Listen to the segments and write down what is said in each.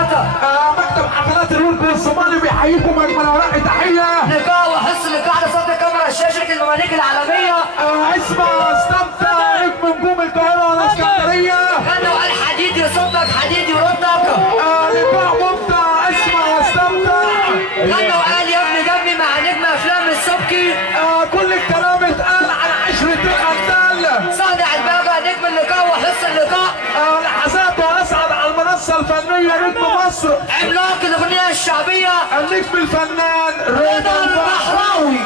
مكتب حفلات الورد الصومالي بيحييكم اجمل اوراق تحيه. لقاء وحس اللقاء على صوت كاميرا الشاشه المماليك العالميه. اسمع استمتع نجم نجوم القاهره والاسكندريه. غنوا على الحديد يصدك حديد يردك. لقاء ممتع اسمع واستمتع. غنوا قال يا ابني دمي مع نجم افلام السبكي. كل الكلام اتقال على عشرة الابطال. صانع الباقة نجم اللقاء وحس اللقاء. لحظات ونسعد على المنصه الفنيه نجم مصر. عملاق الاغنيه الشعبيه النجم الفنان رضا البحراوي.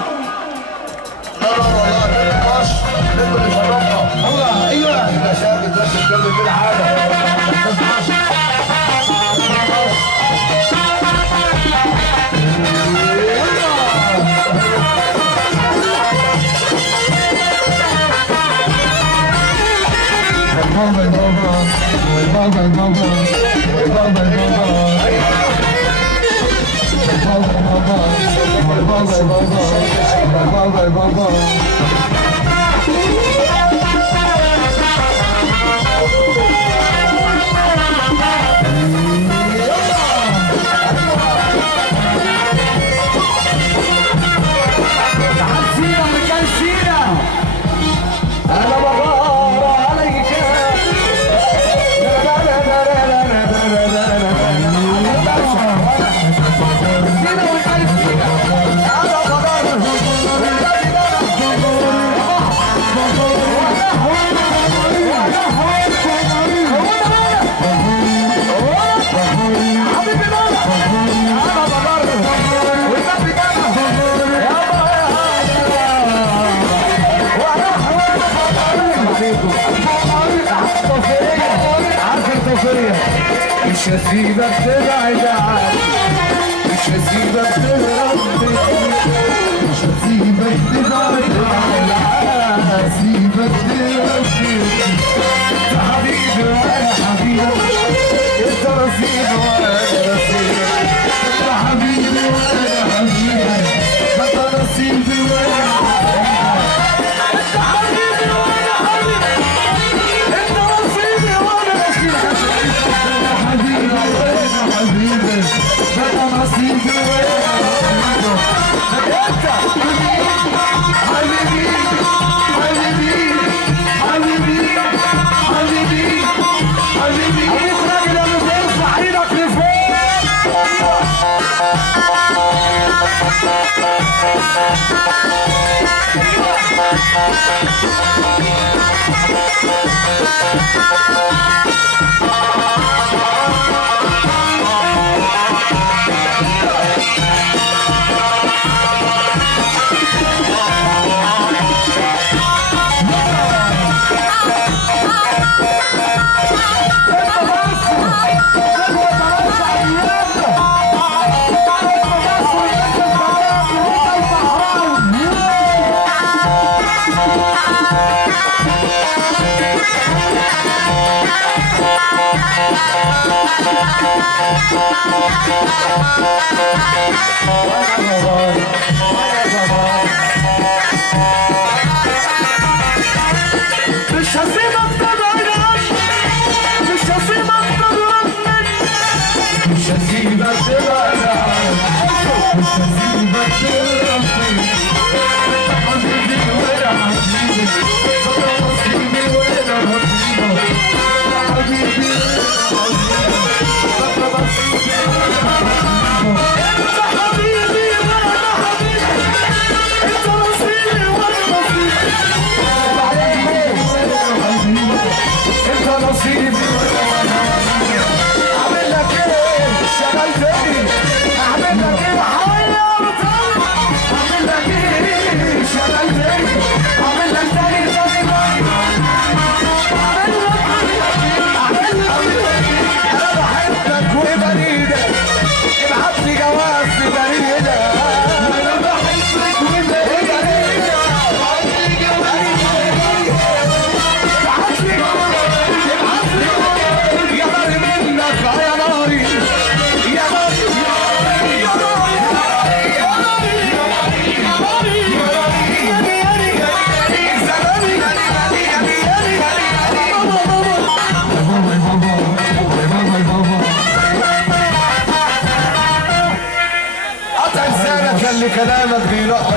لا والله ما ينفعش انتوا اللي شرفنا. الله ايوه يا شاهد بس تتكلم كده حاجه ما تنفعش. مش هسيبك تبعد عني، مش هسيبك تهرب مني، مش هسيبك تبعد عني، هسيبك تهرب مني. انت حبيبي وانا حبيبي، انت رصيدي وانا رصيدي، انت حبيبي وانا حبيبي، انت رصيدي وانا انت حبيبي وانا حبيبي، انت رصيدي وانا رصيدي. حبيبي وانا حبيبي بقى نصيبي وانا انت حبيبي حبيبي حبيبي حبيبي حبيبي ابوك راجل يا مدير ايدك لفوق. مش هسيبك تبعد عني، مش هسيبك تهرب مني، مش هسيبك تبعد عني، مش هسيبك تهرب مني. انت حبيبي وانا حبيبي، انت نصيبي وانا نصيبي، حبيبي وانا حبيبي، انت حبيبي وانا حبيبي، انت نصيبي وانا نصيبي، انت نصيبي وانا حبيبي. اعمل لك ايه؟ شغال فيني اعمل لك ايه؟ حيرتني عشان لكلامك بينقط